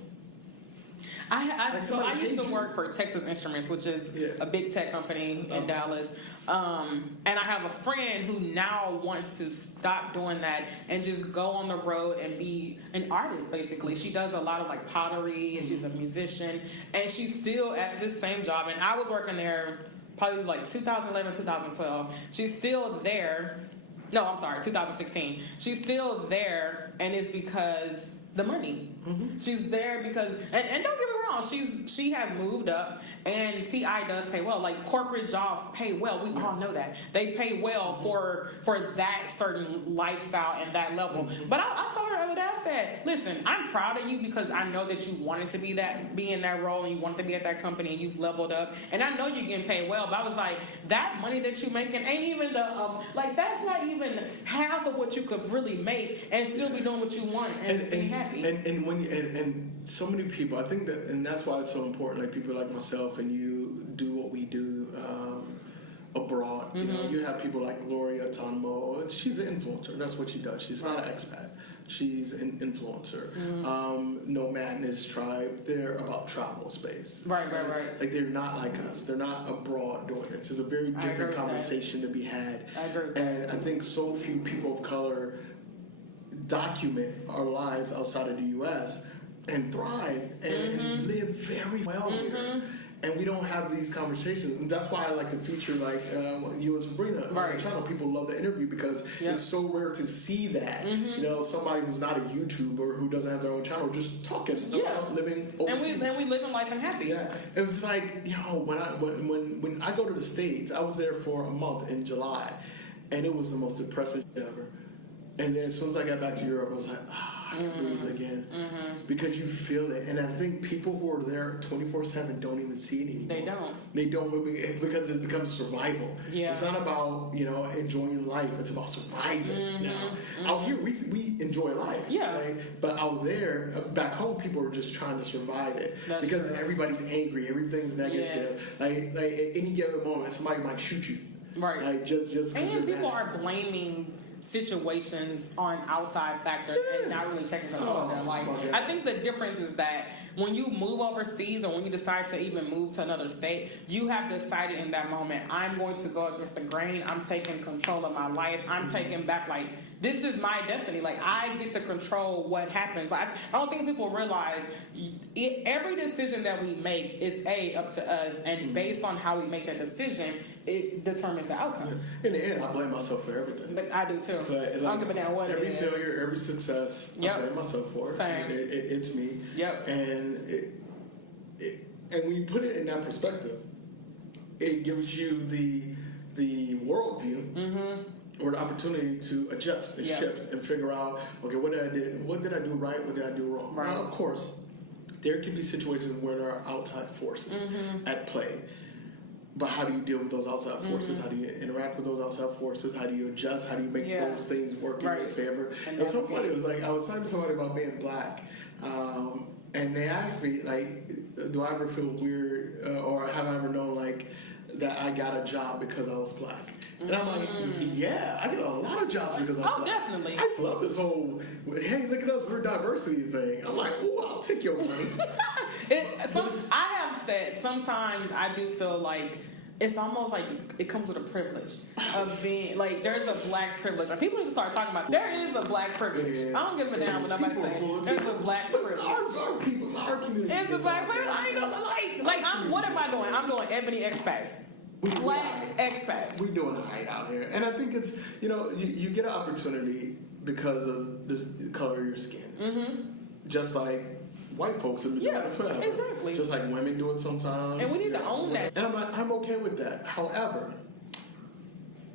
I used to work for Texas Instruments, which is a big tech company in Dallas. And I have a friend who now wants to stop doing that and just go on the road and be an artist, basically. She does a lot of like pottery, and she's a musician, and she's still at this same job. And I was working there probably like 2011, 2012. She's still there. No, I'm sorry, 2016. She's still there, and it's because the money. She's there because, and don't get me wrong, she has moved up, and TI does pay well. Like, corporate jobs pay well. We all know that they pay well for that certain lifestyle and that level. But I told her the other day, I said, listen, I'm proud of you because I know that you wanted to be in that role, and you wanted to be at that company, and you've leveled up, and I know you're getting paid well. But I was like, that money that you're making ain't even that's not even half of what you could really make and still be doing what you want and be happy. And so many people, I think that, and that's why it's so important. Like, people like myself and you do what we do abroad. You have people like Gloria Tonmo. She's an influencer. That's what she does. She's not an expat. She's an influencer. Nomad and his tribe, they're about travel space. Right. Like, they're not like us. They're not abroad doing it. It's a very different conversation to be had. I agree with and I think so few people of color document our lives outside of the U.S. and thrive and live very well here. And we don't have these conversations. And that's why I like to feature, like, you and Sabrina on the channel. People love the interview because it's so rare to see that. Somebody who's not a YouTuber, who doesn't have their own channel, just talking about living overseas. And we live in life and happy. Yeah. It was like, when I go to the States, I was there for a month in July, and it was the most depressing shit ever. And then as soon as I got back to Europe, I was like, I can breathe again. Because you feel it. And I think people who are there 24/7 don't even see it anymore. They don't because it becomes survival. Yeah. It's not about, enjoying life. It's about surviving now. Out here, we enjoy life. Yeah. Right? But out there, back home, people are just trying to survive it. Because everybody's angry. Everything's negative. Yes. Like, at any given moment, somebody might shoot you. Right. Like, just and people are blaming situations on outside factors and not really taking control of their life. I think the difference is that when you move overseas or when you decide to even move to another state, you have decided in that moment, I'm going to go against the grain. I'm taking control of my life. I'm taking back, like, this is my destiny. Like, I get to control what happens. I don't think people realize every decision that we make is up to us, and based on how we make that decision, it determines the outcome. In the end, I blame myself for everything. I do too. But I don't give a damn what it is. Every failure, every success, I blame myself for it. Same. It's me. Yep. And when you put it in that perspective, it gives you the worldview. Or the opportunity to adjust and shift and figure out, okay, what did I do right? What did I do wrong? Now, of course, there can be situations where there are outside forces at play. But how do you deal with those outside forces? How do you interact with those outside forces? How do you adjust? How do you make those things work in your favor? It was so funny. It was like I was talking to somebody about being black, and they asked me, like, do I ever feel weird or have I ever known, like, that I got a job because I was black? And I'm like, yeah, I get a lot of jobs because I'm black. Oh, definitely. I love this whole, hey, look at us, we're diversity thing. I'm like, ooh, I'll take your money. I have said sometimes I do feel like it's almost like it comes with a privilege of being, like, there's a black privilege. Like, people need to start talking about, there is a black privilege. I don't give a damn what nobody say. There's a black privilege. Our community. It's a black privilege. I ain't gonna what am I doing? I'm doing Ebony Expats. Black expats. We're doing a hide out here. And I think it's, you get an opportunity because of the color of your skin. Just like white folks have been doing it forever. Exactly. Just like women do it sometimes. And we need to own that. And I'm okay with that. However,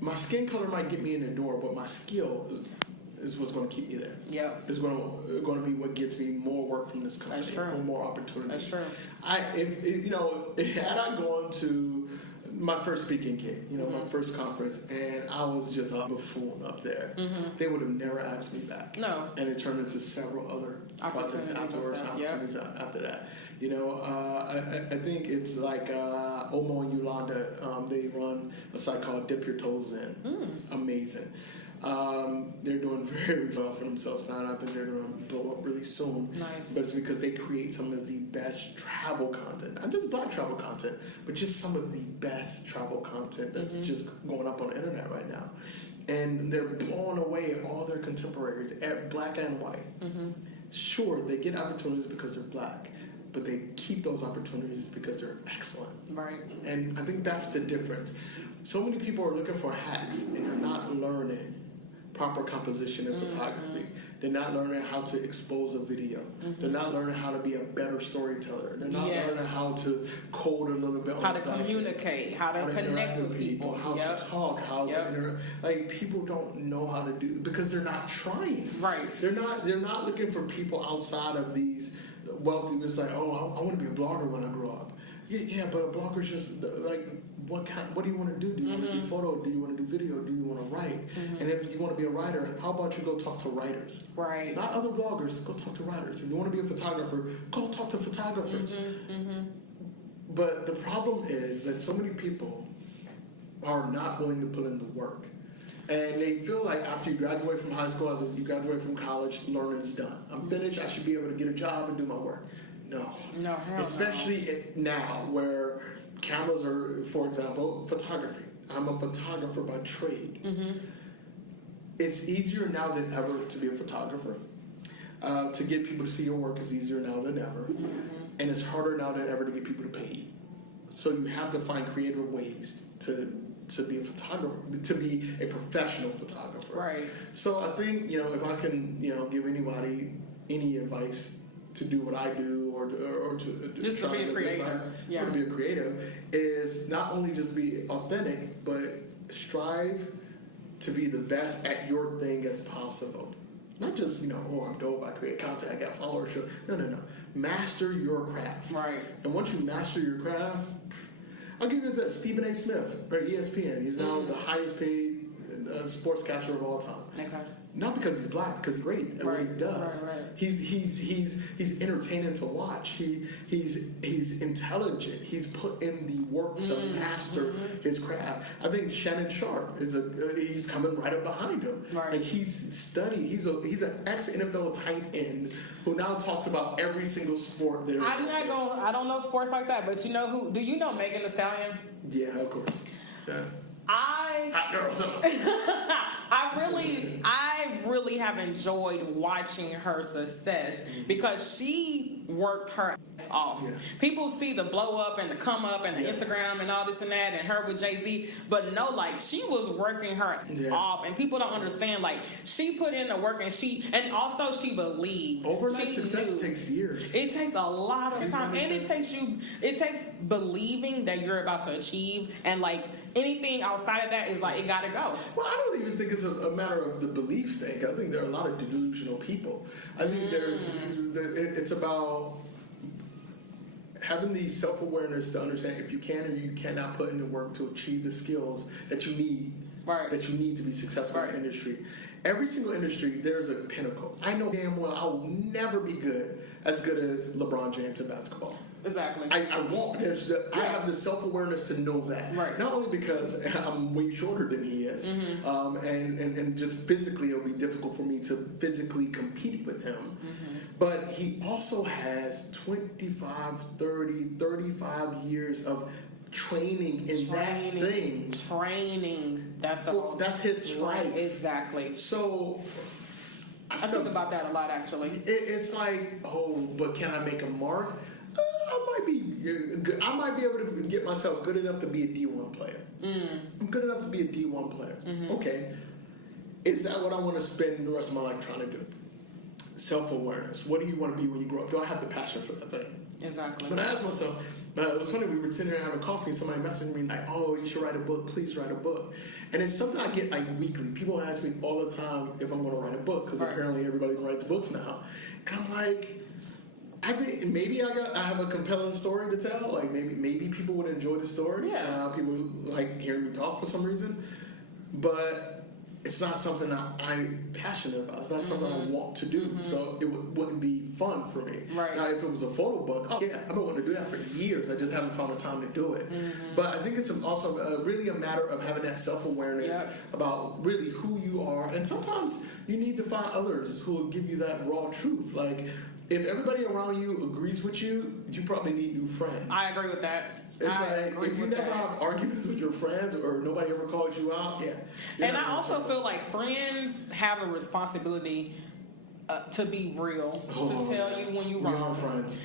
my skin color might get me in the door, but my skill is what's going to keep me there. Yeah. It's going to be what gets me more work from this company. That's true. Or more opportunities. That's true. Had I gone to my first speaking gig, my first conference, and I was just a buffoon up there, they would have never asked me back. No. And it turned into several other projects afterwards, opportunities after that. I think it's like Omo and Yolanda, they run a site called Dip Your Toes In. Amazing. They're doing very well for themselves now, and I think they're going to blow up really soon. Nice. But it's because they create some of the best travel content. Not just black travel content, but just some of the best travel content that's just going up on the internet right now. And they're blowing away all their contemporaries, black and white. Sure, they get opportunities because they're black, but they keep those opportunities because they're excellent. Right. And I think that's the difference. So many people are looking for hacks, and they're not learning proper composition in photography. They're not learning how to expose a video. They're not learning how to be a better storyteller. They're not learning how to code a little bit. How to communicate, how to connect with people. How to talk, how to interact. Like, people don't know how to do, because they're not trying. Right. They're not looking for people outside of these wealthy. It's like, oh, I want to be a blogger when I grow up. Yeah, but a blogger's just like, what do you want to do? Do you want to do photo? Do you want to do video? Do you want to write? And if you want to be a writer, how about you go talk to writers? Right. Not other bloggers. Go talk to writers. If you want to be a photographer, go talk to photographers. But the problem is that so many people are not willing to put in the work. And they feel like after you graduate from high school, after you graduate from college, learning's done. I'm finished. I should be able to get a job and do my work. No, hell especially now where cameras are, for example, photography. I'm a photographer by trade. It's easier now than ever to be a photographer. To get people to see your work is easier now than ever. And it's harder now than ever to get people to pay you. So you have to find creative ways to be a photographer, to be a professional photographer. Right. So I think, if I can, give anybody any advice to do what I do, or to just to be a creative, or to be a creative, is not only just be authentic, but strive to be the best at your thing as possible. Not just, I'm dope, I create content, I got followers. No. Master your craft. Right. And once you master your craft, I'll give you that Stephen A. Smith, or ESPN. He's now the highest paid sportscaster of all time. Okay. Not because he's black, because he's great at what he does. Right. He's entertaining to watch. He's intelligent. He's put in the work to master his craft. I think Shannon Sharp he's coming right up behind him. Right. Like, he's studied. He's an ex-NFL tight end who now talks about every single sport there is. I don't know sports like that, but you know who? Do you know Megan Thee Stallion? Yeah, of course. Yeah. Hot girl, so. I really have enjoyed watching her success because she worked her ass off. Yeah. People see the blow up and the come up and the Instagram and all this and that and her with Jay-Z, but no, like, she was working her off, and people don't understand, like, she put in the work, and also she believed. Overnight success takes years. It takes a lot of time, and it takes believing that you're about to achieve, and like, anything outside of that is like, it gotta go. Well, I don't even think it's a matter of the belief thing. I think there are a lot of delusional people. I think it's about having the self-awareness to understand if you can or you cannot put in the work to achieve the skills that you need, that you need to be successful in the industry. Every single industry, there's a pinnacle. I know damn well I will never be as good as LeBron James in basketball. Exactly. I won't. I have the self-awareness to know that. Right. Not only because I'm way shorter than he is, and just physically it'll be difficult for me to physically compete with him. But he also has 25, 30, 35 years of training in that thing. Training. That's his life. Exactly. So I think about that a lot, actually. It's like, but can I make a mark? I might be able to get myself good enough to be a D1 player. I'm good enough to be a D1 player. Okay. Is that what I want to spend the rest of my life trying to do? Self-awareness. What do you want to be when you grow up? Do I have the passion for that thing? Exactly. But I asked myself, it was funny, we were sitting there having coffee and somebody messaged me like, you should write a book, please write a book. And it's something I get like weekly. People ask me all the time if I'm going to write a book, because apparently everybody writes books now. And I'm like, I think maybe I have a compelling story to tell. Like maybe people would enjoy the story. Yeah. People like hearing me talk for some reason. But it's not something that I'm passionate about. It's not something I want to do. So it wouldn't be fun for me. Right. Now, if it was a photo book, I've been wanting to do that for years. I just haven't found the time to do it. But I think it's also really a matter of having that self-awareness about really who you are. And sometimes you need to find others who will give you that raw truth. Like, if everybody around you agrees with you, you probably need new friends. I agree with that. It's like, if you never have arguments with your friends or nobody ever calls you out, And I also feel like friends have a responsibility to be real, to tell you when you're wrong. Friends.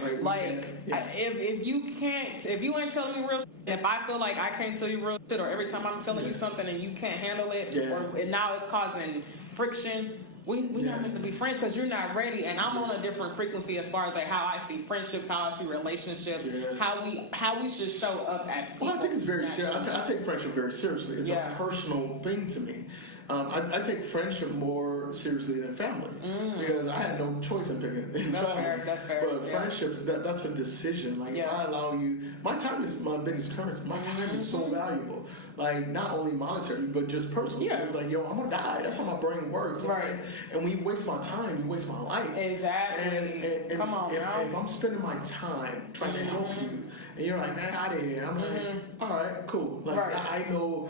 If you ain't telling me real shit, if I feel like I can't tell you real shit, or every time I'm telling you something and you can't handle it, or now it's causing friction, we not meant to be friends, because you're not ready, and I'm on a different frequency as far as like how I see friendships, how I see relationships, how we should show up as people. Well, I think it's very serious. I take friendship very seriously. It's a personal thing to me. I take friendship more seriously than family, because I had no choice in picking. That's fair. But friendships, that's a decision. Like, if I allow you, my time is my biggest currency. My time is so valuable. Like, not only monetary, but just personally. It's like, I'm gonna die. That's how my brain works. Right. And when you waste my time, you waste my life. Exactly. And come on, now. If I'm spending my time trying to help you, and you're like, man, out of here. I'm like, all right, cool. Like, I know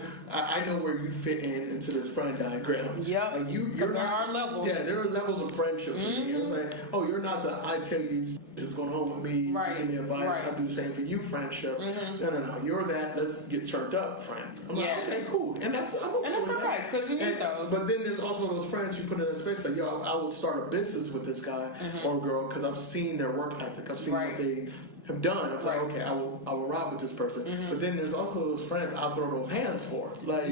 where you fit into this friend diagram. Yep. Like, there are levels. Yeah, there are levels of friendship for me. It was like, you're not the I tell you just going home with me, give me advice, I do the same for you friendship. No. You're that let's get turned up friend. I'm like, okay, cool. And that's okay, because you need those. But then there's also those friends you put in a space like, I would start a business with this guy or girl because I've seen their work ethic. I've seen what they have done. It's like, okay, I will rob with this person. But then there's also those friends I'll throw those hands for. Like,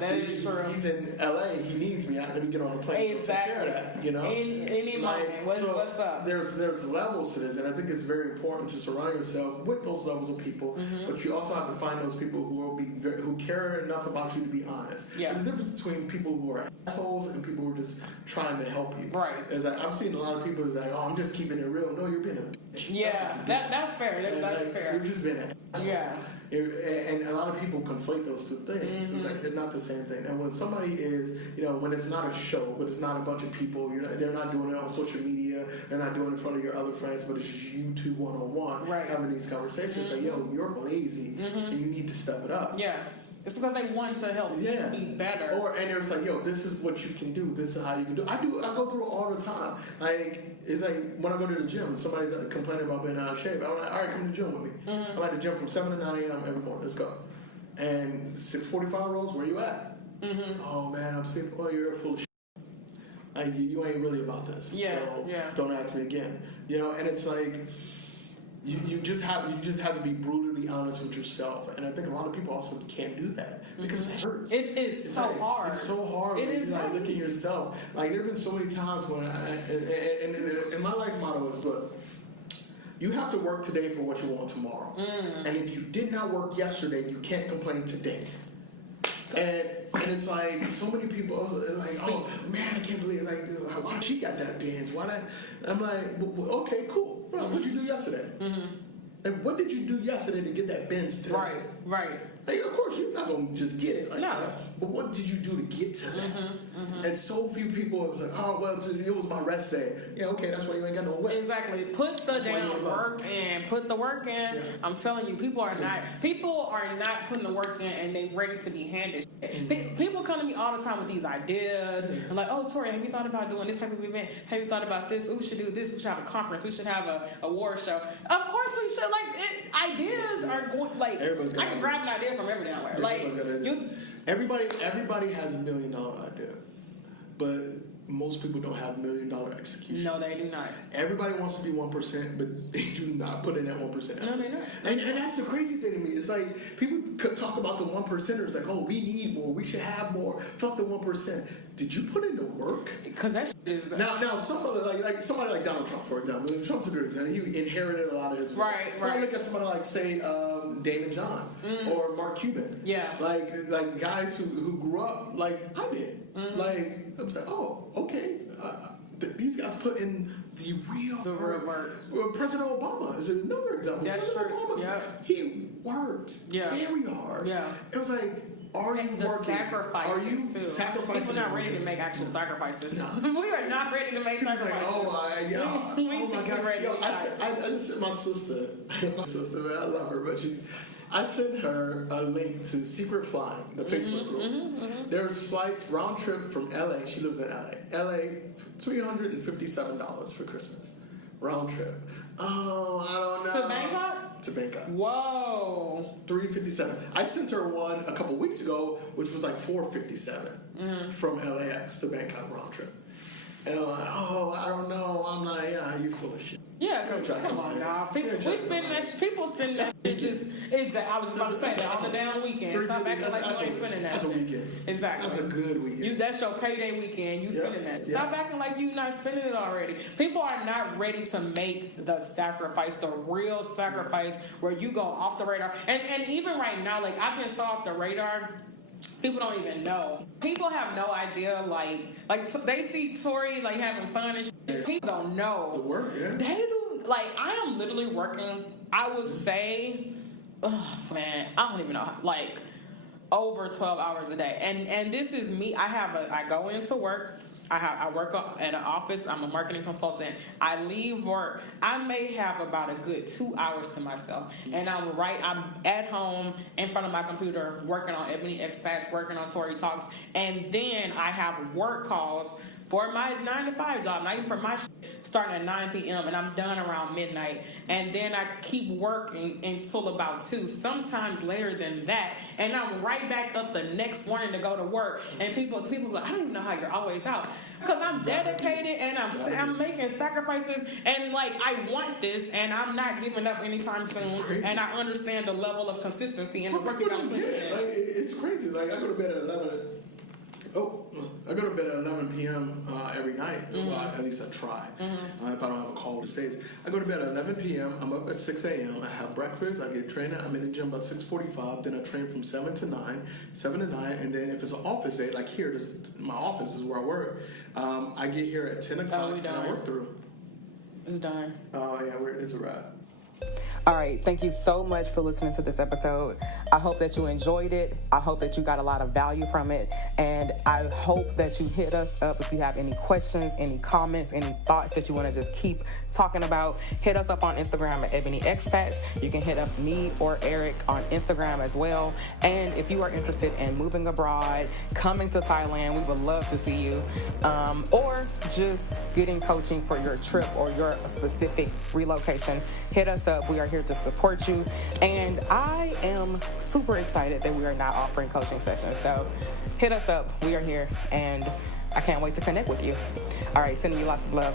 that is true. He's in LA, he needs me. Let me get on a plane. Exactly. Take care of that, Any moment. What's up? There's levels to this, and I think it's very important to surround yourself with those levels of people. But you also have to find those people who care enough about you to be honest. There's a difference between people who are assholes and people who are just trying to help you. Right. It's like, I've seen a lot of people who's like, I'm just keeping it real. No, you're being a bitch. That's fair. That's fair. You're just being an asshole. And a lot of people conflate those two things. It's like they're not the same thing. And when somebody is, when it's not a show, but it's not a bunch of people, they're not doing it on social media, they're not doing it in front of your other friends, but it's just you two one-on-one having these conversations. Like, you're lazy, and you need to step it up. It's because they want to help you be better. And it's like, this is what you can do. This is how you can do it. I go through it all the time. Like, it's like when I go to the gym, somebody's complaining about being out of shape. I'm like, all right, come to the gym with me. I'm at the gym from 7 to 9 a.m. every morning. Let's go. And 6:45 rolls, where you at? Oh, man, I'm sick. Oh, you're full of shit. Like, you ain't really about this. So don't ask me again. And it's like, you just have to be brutally honest with yourself, and I think a lot of people also can't do that because it hurts. It's so hard. It's so hard. It is not looking at yourself. Like, there've been so many times when and my life motto is, look, you have to work today for what you want tomorrow, and if you did not work yesterday, you can't complain today. And it's like, so many people are like, oh man, I can't believe it. Like, why she got that Benz? Why that? I'm like, well, okay, cool. Well, what'd you do yesterday? Like, what did you do yesterday to get that Benz today? Right. Like, of course, you're not going to just get it like No. that. But what did you do to get to that? And so few people, it was like, oh, well, it was my rest day. Yeah, okay, that's why you ain't got no whip. Exactly. Put the damn work in. Put the work in. Yeah. I'm telling you, people are not putting the work in, and they ready to be handed shit. People come to me all the time with these ideas. I'm like, oh, Tori, have you thought about doing this type of event? Have you thought about this? Ooh, we should do this. We should have a conference. We should have a award show. Of course we should. Like, ideas are going, like, I can grab an idea from every damn where. Like, everybody has $1 million idea, but most people don't have $1 million execution. No, they do not. Everybody wants to be 1%, but they do not put in that 1%. No, they're not. And that's the crazy thing to me. It's like people could talk about the 1%ers, like, oh, we need more, we should have more. Fuck the 1%. Did you put in the work? Because that shit is now somebody like somebody like Donald Trump, for example. Trump's a good example. He inherited a lot of his work. Right. I look at somebody like, say, Damon John or Mark Cuban. Yeah. Like guys who grew up like I did. Like I was like, oh, okay. These guys put in the real work. Well, President Obama is another example. That's President true. Obama, Yeah. He worked very hard. Yeah. It was like, are you working? Sacrifices Are you too. sacrificing? People are not ready to make actual sacrifices. No. We are not ready to make sacrifices. Like, oh my God. Yo, I just sent my sister, man, I love her, but I sent her a link to Secret Flying, the Facebook group. There's flights round trip from LA. She lives in LA, $357 for Christmas. Round trip. Oh, I don't know. To Bangkok? To Bangkok. Whoa. $357. I sent her one a couple weeks ago, which was like $457 from LAX to Bangkok round trip. And I'm like, oh, I don't know. I'm like, yeah, you full of shit. Yeah, because come on now. People spend that shit I was just about to say that on a damn weekend. Stop acting like you ain't spending that shit. That's a weekend. Exactly. That's a good weekend. That's your payday weekend. You spending that. Stop acting like you not spending it already. People are not ready to make the sacrifice, the real sacrifice where you go off the radar. And even right now, like I've been so off the radar. People don't even know. People have no idea, like they see Tori like having fun and shit. Yeah. People don't know. The work, yeah. They do. Like I am literally working. I would say, man, I don't even know. Like over 12 hours a day, and this is me. I go into work. I work at an office. I'm a marketing consultant. I leave work. I may have about a good 2 hours to myself. And I'm at home in front of my computer working on Ebony Expats, working on Tori Talks. And then I have work calls for my 9 to 5 job, not even for my starting at 9 p.m. and I'm done around midnight. And then I keep working until about 2, sometimes later than that. And I'm right back up the next morning to go to work. And people are like, I don't even know how you're always out. Because I'm dedicated and I'm making sacrifices. And like, I want this and I'm not giving up anytime soon. And I understand the level of consistency and the work that I'm putting in. Like, it's crazy. Like, I go to bed at 11. I go to bed at 11 p.m. Every night. Well, at least I try. If I don't have a call to States. I go to bed at 11 p.m. I'm up at 6 a.m. I have breakfast. I get trained. I'm in the gym by 6:45. Then I train from 7 to 9. And then if it's an office day, like here, my office is where I work. I get here at 10 o'clock and I work through. It's done. Oh, yeah, it's a wrap. All right, thank you so much for listening to this episode. I hope that you enjoyed it. I hope that you got a lot of value from it. And I hope that you hit us up if you have any questions, any comments, any thoughts that you want to just keep talking about. Hit us up on Instagram at Ebony Expats. You can hit up me or Erick on Instagram as well. And if you are interested in moving abroad, coming to Thailand, we would love to see you. Or just getting coaching for your trip or your specific relocation, hit us up. We are here to support you. And I am super excited that we are now offering coaching sessions. So hit us up. We are here and I can't wait to connect with you. All right, sending you lots of love.